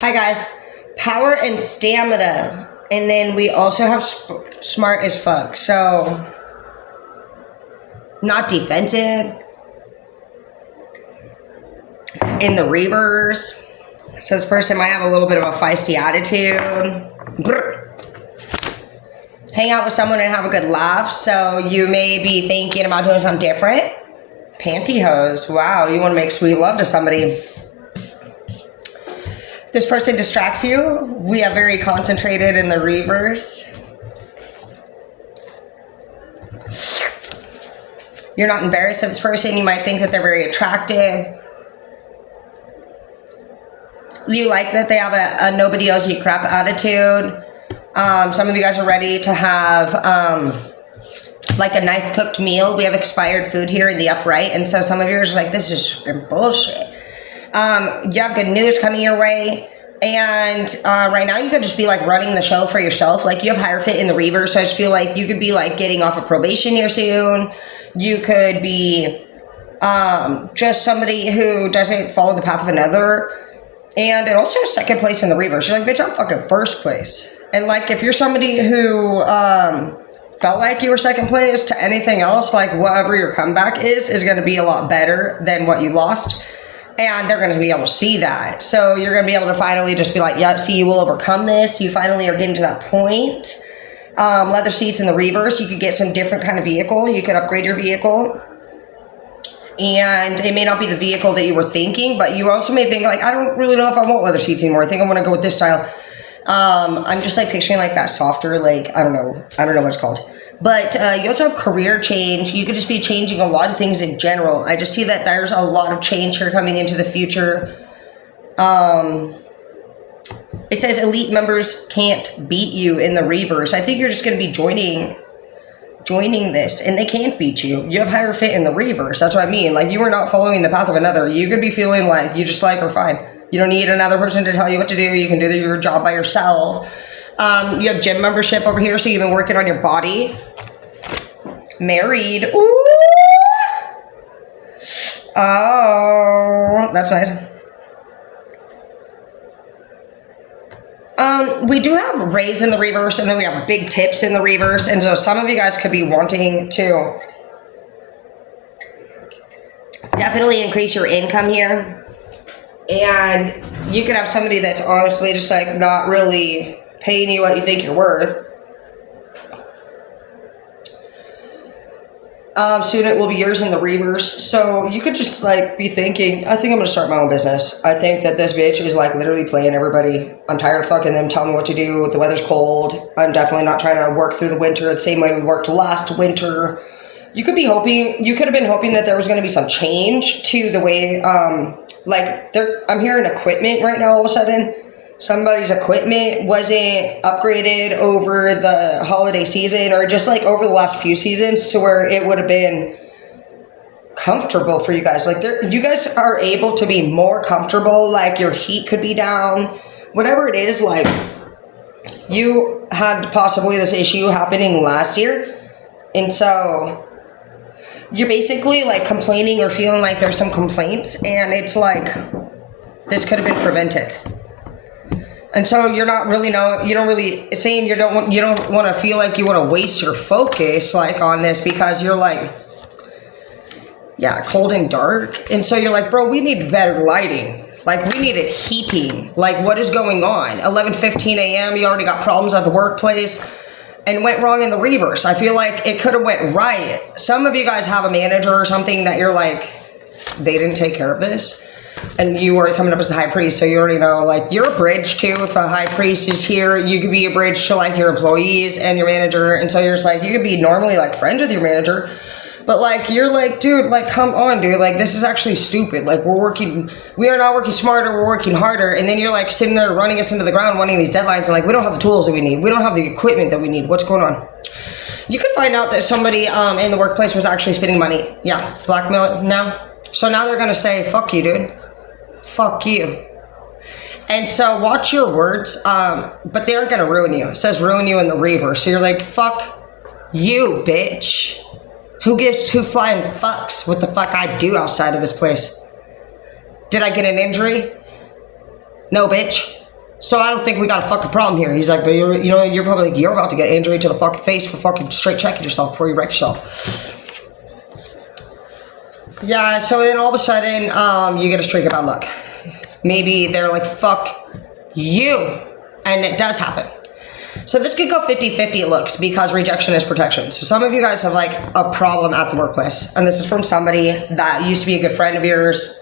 Hi guys, power and stamina, and then we also have smart as fuck. So, not defensive in the reverse. So this person might have a little bit of a feisty attitude. Brr. Hang out with someone and have a good laugh. So you may be thinking about doing something different. Pantyhose. Wow, you want to make sweet love to somebody. This person distracts you. We are very concentrated in the reverse. You're not embarrassed of this person. You might think that they're very attractive. You like that they have a nobody owes you crap attitude. Some of you guys are ready to have like a nice cooked meal. We have expired food here in the upright, and so some of you are just like, this is bullshit. You have good news coming your way, and right now you could just be like running the show for yourself. Like you have higher fit in the reverse, so I just feel like you could be like getting off of probation here soon. You could be just somebody who doesn't follow the path of another. And it also has second place in the reverse. You're like, bitch, I'm fucking first place. And like, if you're somebody who felt like you were second place to anything else, like whatever your comeback is going to be a lot better than what you lost. And they're going to be able to see that. So you're going to be able to finally just be like, yep, see, you will overcome this. You finally are getting to that point. Leather seats in the reverse. You could get some different kind of vehicle. You could upgrade your vehicle. And it may not be the vehicle that you were thinking, but you also may think like, I don't really know if I want leather seats anymore. I think I'm going to go with this style. I'm just like picturing like that softer, like, I don't know what it's called. But you also have career change. You could just be changing a lot of things in general. I just see that there's a lot of change here coming into the future. It says elite members can't beat you in the reverse. I think you're just going to be joining this, and they can't beat you. You have higher fit in the reverse. That's what I mean. Like, you are not following the path of another. You could be feeling like you just like are fine. You don't need another person to tell you what to do. You can do your job by yourself. You have gym membership over here, so you've been working on your body. Married. Ooh. Oh, that's nice. We do have raise in the reverse, and then we have big tips in the reverse, and so some of you guys could be wanting to definitely increase your income here. And you could have somebody that's honestly just like not really paying you what you think you're worth. Soon it will be yours in the reverse. So you could just like be thinking, I think I'm gonna start my own business. I think that this bitch is like literally playing everybody. I'm tired of fucking them telling me what to do. The weather's cold. I'm definitely not trying to work through the winter the same way we worked last winter. You could have been hoping that there was gonna be some change to the way, I'm hearing equipment right now all of a sudden. Somebody's equipment wasn't upgraded over the holiday season or just like over the last few seasons to where it would have been comfortable for you guys. Like you guys are able to be more comfortable. Like your heat could be down, whatever it is. Like you had possibly this issue happening last year. And so you're basically like complaining or feeling like there's some complaints, and it's like, this could have been prevented. And so you're not really you don't want to feel like you want to waste your focus like on this, because you're like, yeah, cold and dark. And so you're like, bro, we need better lighting. Like we needed heating. Like what is going on? 11:15 a.m. You already got problems at the workplace, and went wrong in the reverse. I feel like it could have went right. Some of you guys have a manager or something that you're like, they didn't take care of this. And you are coming up as the high priest, so you already know, like, you're a bridge too. If a high priest is here, you could be a bridge to like your employees and your manager. And so you're just like, you could be normally like friends with your manager, but like you're like, dude, like come on, dude, like this is actually stupid. Like we are not working smarter, we're working harder. And then you're like sitting there running us into the ground, wanting these deadlines, and like we don't have the tools that we need, we don't have the equipment that we need. What's going on? You could find out that somebody in the workplace was actually spending money. Yeah, blackmail now. So now they're gonna say, fuck you, dude. Fuck you. And so watch your words, but they aren't going to ruin you. It says ruin you in the reverse. So you're like, fuck you, bitch. Who gives two flying fucks what the fuck I do outside of this place? Did I get an injury? No, bitch. So I don't think we got a fucking problem here. He's like, but you're probably like, you're about to get injury to the fucking face for fucking straight checking yourself before you wreck yourself. Yeah, so then all of a sudden, you get a streak of bad luck. Maybe they're like, fuck you. And it does happen. So this could go 50-50 it looks, because rejection is protection. So some of you guys have like a problem at the workplace. And this is from somebody that used to be a good friend of yours.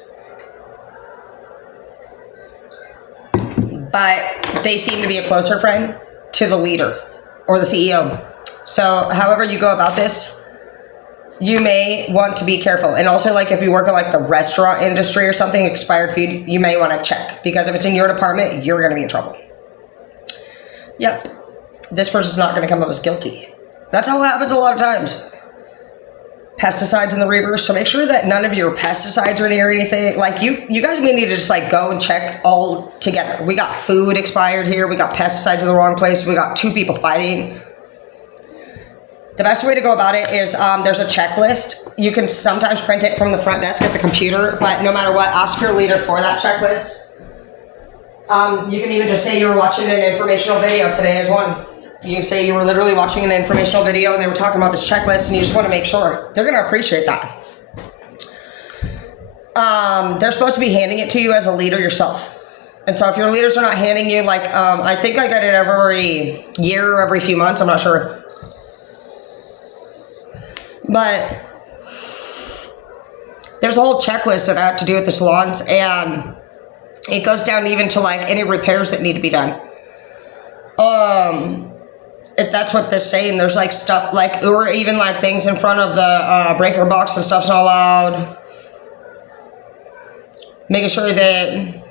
But they seem to be a closer friend to the leader or the CEO. So however you go about this, you may want to be careful. And also, like, if you work in like the restaurant industry or something, expired food, you may want to check, because if it's in your department, you're going to be in trouble. Yep. This person's not going to come up as guilty. That's how it happens a lot of times. Pesticides in the reverse, so make sure that none of your pesticides are near anything. Like, you guys may need to just like go and check all together. We got food expired here, we got pesticides in the wrong place, we got 2 people fighting. The best way to go about it is there's a checklist. You can sometimes print it from the front desk at the computer, but no matter what, ask your leader for that checklist. You can even just say you were watching an informational video. Today is one. You can say you were literally watching an informational video and they were talking about this checklist, and you just want to make sure. They're going to appreciate that. They're supposed to be handing it to you as a leader yourself. And so if your leaders are not handing you, like, I think I get it every year or every few months, I'm not sure. But there's a whole checklist that I have to do at the salons, and it goes down even to like any repairs that need to be done. If that's what they're saying, there's like stuff like, or even like things in front of the breaker box and stuff's not allowed. Making sure that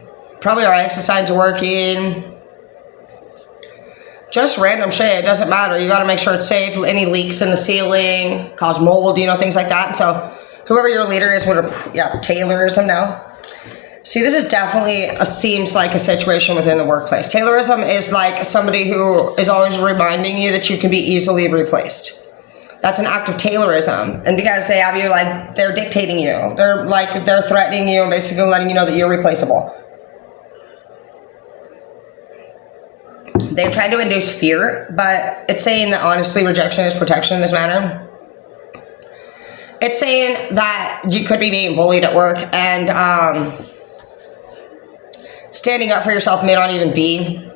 probably our exercise are working. Just random shit, it doesn't matter. You gotta make sure it's safe. Any leaks in the ceiling, cause mold, things like that. So whoever your leader is would, Taylorism now. See, this is definitely seems like a situation within the workplace. Taylorism is like somebody who is always reminding you that you can be easily replaced. That's an act of Taylorism. And because they have you, like, they're dictating you. They're threatening you and basically letting you know that you're replaceable. They're trying to induce fear, but it's saying that honestly rejection is protection in this manner. It's saying that you could be being bullied at work, and standing up for yourself may not even be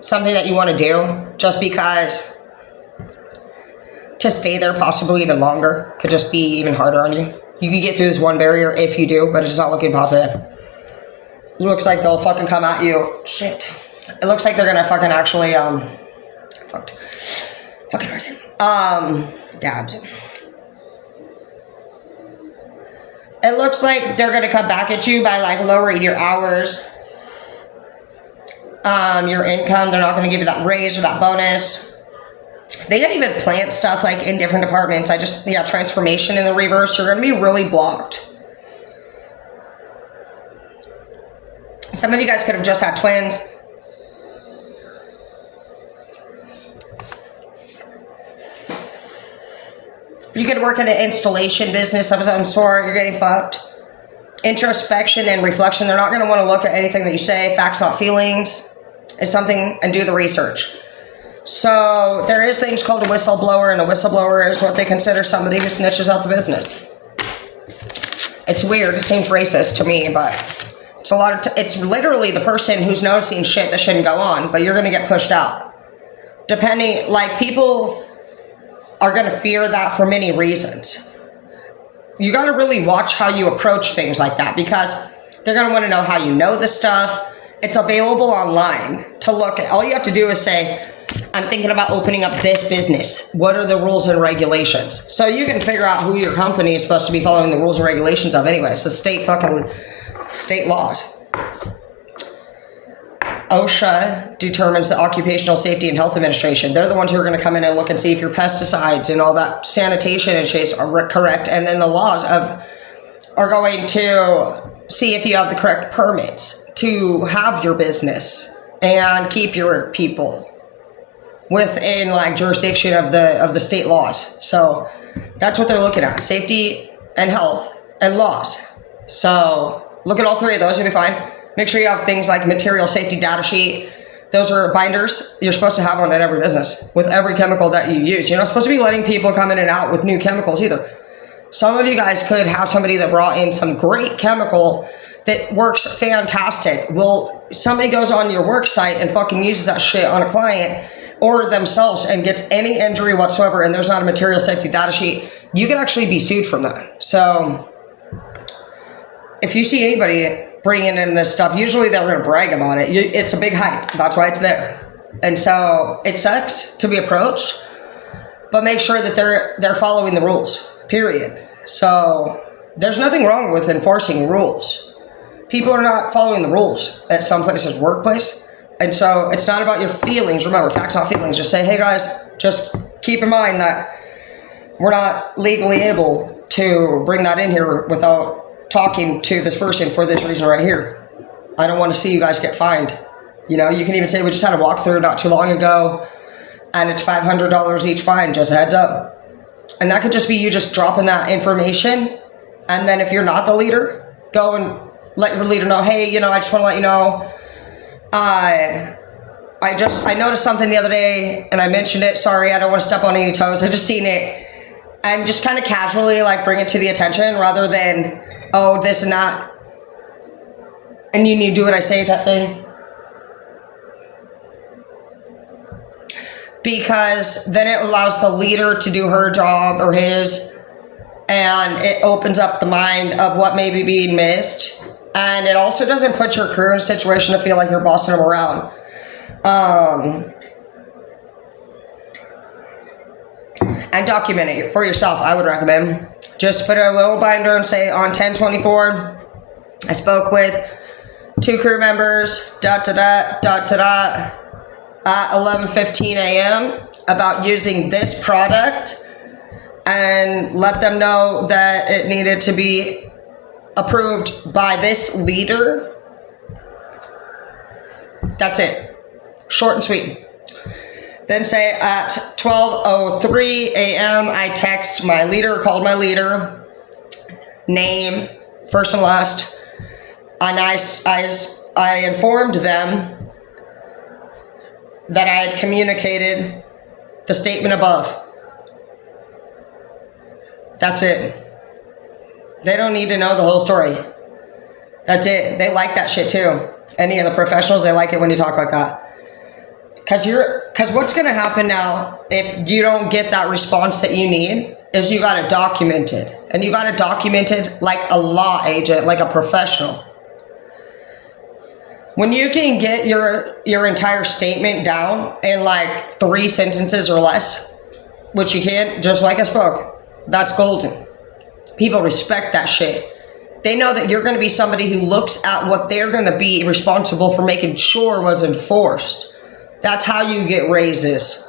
something that you want to do, just because to stay there possibly even longer could just be even harder on you. You can get through this one barrier if you do, but it's not looking positive. It looks like they'll fucking come at you. Shit. It looks like they're gonna fucking actually, fucking person. Dabs. It looks like they're gonna come back at you by like lowering your hours, your income. They're not gonna give you that raise or that bonus. They can even plant stuff like in different departments. Transformation in the reverse. You're gonna be really blocked. Some of you guys could have just had twins. You could work in an installation business of some sort. You're getting fucked. Introspection and reflection. They're not going to want to look at anything that you say. Facts, not feelings. Is something, and do the research. So there is things called a whistleblower, and a whistleblower is what they consider somebody who snitches out the business. It's weird. It seems racist to me, but it's a lot of. It's literally the person who's noticing shit that shouldn't go on, but you're going to get pushed out. Depending, like, people are going to fear that for many reasons. You got to really watch how you approach things like that, because they're going to want to know how you know this stuff. It's available online to look at. All you have to do is say, I'm thinking about opening up this business. What are the rules and regulations? So you can figure out who your company is supposed to be following the rules and regulations of anyway. So state laws. OSHA determines the Occupational Safety and Health Administration. They're the ones who are going to come in and look and see if your pesticides and all that sanitation and shit are correct. And then the laws are going to see if you have the correct permits to have your business and keep your people within like jurisdiction of the state laws. So that's what they're looking at: safety and health and laws. So look at all three of those, you'll be fine. Make sure you have things like material safety data sheet, Those are binders you're supposed to have on in every business with every chemical that you use. You're not supposed to be letting people come in and out with new chemicals either. Some of you guys could have somebody that brought in some great chemical that works fantastic. Well, somebody goes on your work site and fucking uses that shit on a client or themselves and gets any injury whatsoever, and there's not a material safety data sheet, you can actually be sued from that. So if you see anybody bringing in this stuff, usually they're going to brag about it. It's a big hype. That's why it's there. And so it sucks to be approached, but make sure that they're following the rules, period. So there's nothing wrong with enforcing rules. People are not following the rules at some places, workplace. And so it's not about your feelings. Remember, facts, not feelings. Just say, hey guys, just keep in mind that we're not legally able to bring that in here without talking to this person for this reason right here. I don't want to see you guys get fined. You know, you can even say we just had a walkthrough not too long ago and it's $500 each fine, just a heads up. And that could just be you just dropping that information. And then if you're not the leader, go and let your leader know, hey, you know, I just want to let you know, I noticed something the other day and I mentioned it. Sorry, I don't want to step on any toes. I just seen it. And just kind of casually like bring it to the attention rather than, oh, this and that, and you need to do what I say type thing. Because then it allows the leader to do her job or his, and it opens up the mind of what may be being missed. And it also doesn't put your crew in a situation to feel like you're bossing them around. And document it for yourself, I would recommend. Just put a little binder and say on 10/24, I spoke with 2 crew members, at 11:15 a.m. about using this product, and let them know that it needed to be approved by this leader. That's it. Short and sweet. Then say at 12:03 a.m. I text my leader, called my leader, name, first and last, and I informed them that I had communicated the statement above. That's it. They don't need to know the whole story. That's it. They like that shit too. Any of the professionals, they like it when you talk like that. Because what's going to happen now if you don't get that response that you need is you got it documented. And you got it documented like a law agent, like a professional. When you can get your entire statement down in like 3 sentences or less, which you can, just like I spoke, that's golden. People respect that shit. They know that you're going to be somebody who looks at what they're going to be responsible for making sure was enforced. That's how you get raises.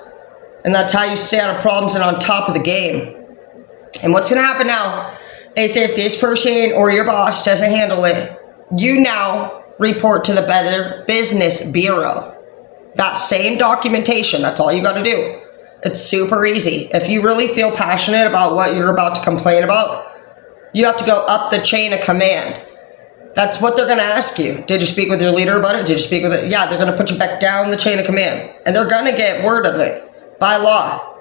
And that's how you stay out of problems and on top of the game. And what's going to happen now is if this person or your boss doesn't handle it, you now report to the Better Business Bureau. That same documentation, that's all you got to do. It's super easy. If you really feel passionate about what you're about to complain about, you have to go up the chain of command. That's what they're going to ask you. Did you speak with your leader about it? Did you speak with it? Yeah, they're going to put you back down the chain of command. And they're going to get word of it by law.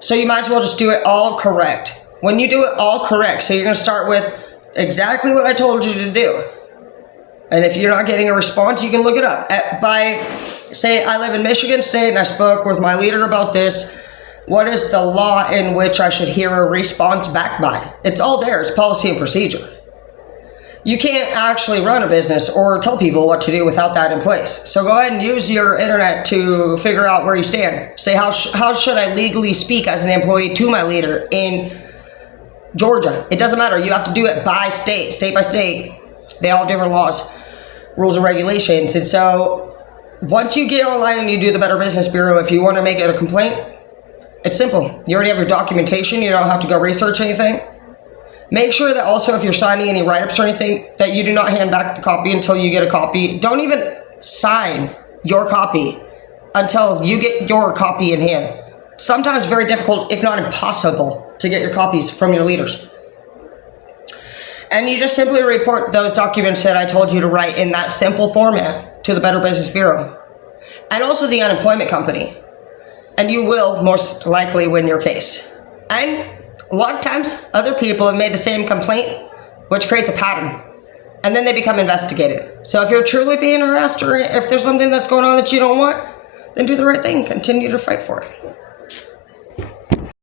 So you might as well just do it all correct. When you do it all correct, so you're going to start with exactly what I told you to do. And if you're not getting a response, you can look it up. Say I live in Michigan State and I spoke with my leader about this. What is the law in which I should hear a response back by? It's all there. It's policy and procedure. You can't actually run a business or tell people what to do without that in place. So go ahead and use your internet to figure out where you stand. Say, how should I legally speak as an employee to my leader in Georgia? It doesn't matter. You have to do it by state by state. They all have different laws, rules, and regulations. And so once you get online and you do the Better Business Bureau, if you want to make it a complaint, it's simple. You already have your documentation. You don't have to go research anything. Make sure that also if you're signing any write-ups or anything, that you do not hand back the copy until you get a copy. Don't even sign your copy until you get your copy in hand. Sometimes very difficult, if not impossible, to get your copies from your leaders. And you just simply report those documents that I told you to write in that simple format to the Better Business Bureau. and also the unemployment company. And you will most likely win your case. And a lot of times, other people have made the same complaint, which creates a pattern. And then they become investigated. So if you're truly being harassed, or if there's something that's going on that you don't want, then do the right thing. Continue to fight for it.